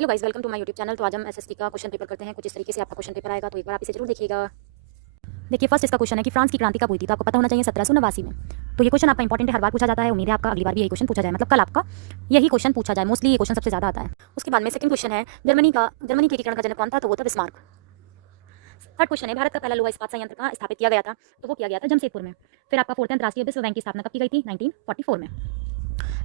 Hello guys, welcome to my YouTube channel. तो आज हम एसएसटी का क्वेश्चन पेपर करते हैं। कुछ इस तरीके से आपका क्वेश्चन पेपर आएगा, तो एक बार आप इसे जरूर देखिएगा। देखिए, फर्स्ट इसका क्वेश्चन है कि फ्रांस की क्रांति कब हुई थी। तो आपको पता होना चाहिए 1789 में। तो ये क्वेश्चन आपका इंपॉर्टेंट है, हर बार पूछा जाता है। उम्मीद है आपका अगली बार भी यही क्वेश्चन पूछा जाए, मतलब कल आपका यही क्वेश्चन पूछा जाए। मोस्टली ये क्वेश्चन सबसे ज्यादा आता है। उसके बाद में सेकंड क्वेश्चन है जर्मनी के एकीकरण का जनक कौन था। तो वो था बिस्मार्क। थर्ड क्वेश्चन है भारत का पहला लोहा इस्पात संयंत्र कहाँ स्थापित किया गया था। तो वो किया गया था जमशेदपुर में। फिर आपका फोर्थ अंतर्राष्ट्रीय विश्व बैंक की स्थापना कब की गई थी, 1944 में।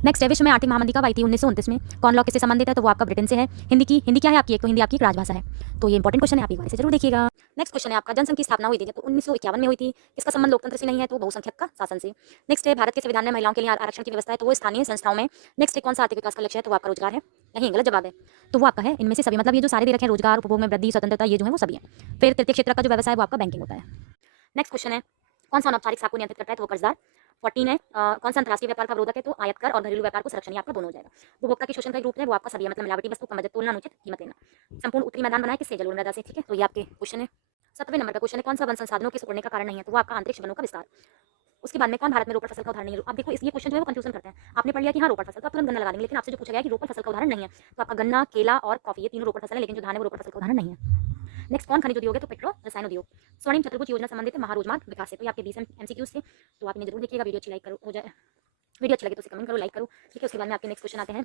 नेक्स्ट है विश्व में आर्थिक महामंदी कब आई थी, 1929 में। कौन लॉ किससे संबंधित है। तो वो आपका ब्रिटेन से है। हिंदी क्या है आपकी, एक तो हिंदी आपकी एक राजभाषा है। तो ये इंपॉर्टेंट क्वेश्चन है, आप एक बार इसे जरूर देखिएगा। नेक्स्ट क्वेश्चन है आपका जनसंघ की स्थापना हुई थी तो 1951 में हुई थी। इसका संबंध लोकतंत्र से नहीं है, तो बहुसंख्यक का शासन से। नेक्स्ट है भारत के संविधान में महिलाओं के लिए आरक्षण की व्यवस्था है, तो वो स्थानीय संस्थाओं में। नेक्स्ट है कौन सा आर्थिक विकास का लक्ष्य है। तो वो आपका रोजगार है। नहीं, गलत जवाब है। तो वो आपका है इनमें से सभी, मतलब ये जो सारे दे रखे हैं, रोजगार, उपभोग में वृद्धि, स्वतंत्रता, ये जो है वो सभी है। फिर तृतीय क्षेत्र का जो व्यवसाय है वो आपका बैंकिंग होता है। नेक्स्ट क्वेश्चन है कौन सा अनौपचारिक साख को नियंत्रित करता है। तो वो कर्जदार। 14 है कौन सा अंतर्राष्ट्रीय व्यापार का अवरोधक है। तो आयात कर और घरेलू व्यापार को संरक्षण, आपका दोनों हो जाएगा। उपभोक्ता के शोषण का एक रूप है, वो आपका सभी है, मतलब मिलावटी वस्तु, कम बजट तुलना, अनुचित कीमत लेना। संपूर्ण उत्तरी मैदान बनाए किससे, जलोढ़ मृदा से। ठीक है, तो ये आपके क्वेश्चन है। 7वें नंबर का क्वेश्चन है कौन सा वन संसाधनों के सिकुड़ने का कारण नहीं है। तो वो आपका अंतरिक्ष वनों का विस्तार। उसके बाद में कौन भारत में रोपड़ फसल का उदाहरण नहीं है। आप देखो, ये क्वेश्चन जो है वो कंफ्यूजन करते हैं। आपने पढ़ लिया कि हाँ रोपड़ फसल, तो आप तुरंत गन्ना लगा देंगे, लेकिन आपसे जो पूछा गया कि रोपड़ फसल का उदाहरण नहीं है, तो आपका गन्ना, केला और कॉफी, ये तीनों रोपड़ फसल है, लेकिन जो धान है वो रोपड़ फसल का उदाहरण नहीं है। नेक्स्ट कौन खनिज उद्योग है। तो पेट्रो रसायन उद्योग। स्वर्णिम चतुर्भुज योजना संबंधित है महारोजमार्ग विकास से। तो ये आपके 20 एमसीक्यूज थे, तो आप इन्हें जरूर देखिएगा। वीडियो अच्छी लाइक करो, हो जाए वीडियो अच्छी लगे तो कमेंट करो, लाइक करो। ठीक है, उसके बाद में आपके नेक्स्ट क्वेश्चन आते हैं।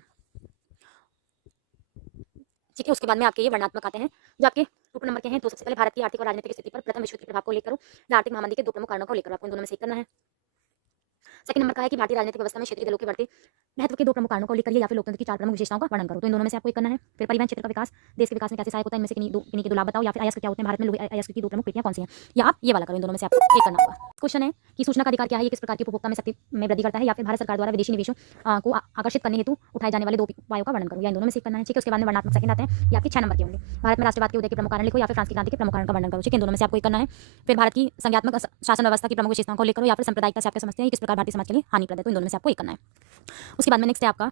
ठीक है, उसके बाद में आपके ये वर्णात्मक आते हैं जो आपके 2 नंबर के हैं। तो सबसे पहले भारत की आर्थिक और राजनीतिक स्थिति पर प्रथम विश्व युद्ध के प्रभाव को लेकर, आर्थिक महामंदी के 2 प्रमुख कारणों को लेकर आपको इन दोनों में से एक करना है। सेकंड नंबर का है कि भारतीय राजनीतिक व्यवस्था में क्षेत्रीय दलों के बढ़ते महत्व के 2 प्रमुख कारणों को लेकर, या फिर लोकतंत्र की 4 प्रमुख विशेषताओं का वर्णन करो। तो इन दोनों में से आपको एक करना है। फिर परिवहन क्षेत्र का विकास देश के विकास में कैसे सहायक होता है, इनमें से किन्हीं के 2 लाभ बताओ, या फिर अयस्क क्या होते हैं भारत में, लोहे अयस्क की 2 प्रमुख पेटियां कौन सी हैं, या आप ये वाला करो। इन दोनों में से आपको एक करना होगा। क्वेश्चन है कि सूचना का अधिकार क्या है, ये किस प्रकार की उपभोक्ता में शक्ति में वृद्धि करता है, या फिर भारत सरकार द्वारा विदेशी निवेशों को आकर्षित करने हेतु उठाए जाने वाले 2 उपायों का वर्णन करो, या इन दोनों में से एक करना है। ठीक है, उसके बाद में वर्णात्मक सेकंड आते हैं, ये आपके 6 नंबर के होंगे। भारत में राष्ट्रवाद के उदय के प्रमुख कारण लिखो, या फिर फ्रांस की क्रांति के प्रमुख कारण का वर्णन करो। ठीक है, इन दोनों में से आपको एक करना है। फिर भारत की संज्ञात्मक शासन व्यवस्था की प्रमुख विशेषताओं को लेकर, या फिर सांप्रदायिकता से आप क्या समझते हैं, किस प्रकार भारतीय समाज के लिए हानिप्रद है। तो इन दोनों में से आपको एक करना है। उसके बाद में नेक्स्ट है आपका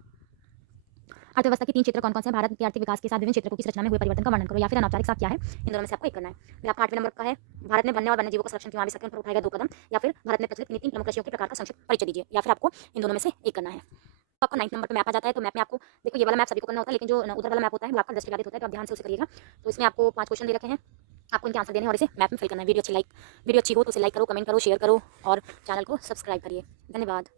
अर्थव्यवस्था के 3 क्षेत्र कौन कौन से हैं। भारत के आर्थिक विकास के साथ विभिन्न क्षेत्रों की रचना में हुए परिवर्तन का वर्णन करो, या फिर अनौपचारिक साख क्या है। इन दोनों में से आपको एक करना है। फिर आपका 8वें नंबर का है भारत में वन्य और वन्यजीवों का संरक्षण क्यों आवश्यक है, उन पर उठाए गए 2 कदम, या फिर भारत में प्रचलित 3 प्रमुख कृषियों के प्रकार का संक्षिप्त परिचय दीजिए, या फिर आपको इन दोनों में से एक करना है। तो आपका 9th नंबर पे मैप आ जाता है। तो मैप में आपको देखो, ये वाला मैप सभी को करना होता है, लेकिन जो उधर वाला मैप होता है वो आपका दृष्टि बाधित होता है, तो आप ध्यान से उसे करिएगा। तो इसमें आपको 5 क्वेश्चन दे रखे हैं, आपको इनके आंसर देने हैं और इसे मैप में फिल करना है। वीडियो अच्छी हो तो इसे लाइक करो, कमेंट करो, शेयर करो और चैनल को सब्सक्राइब करिए। धन्यवाद।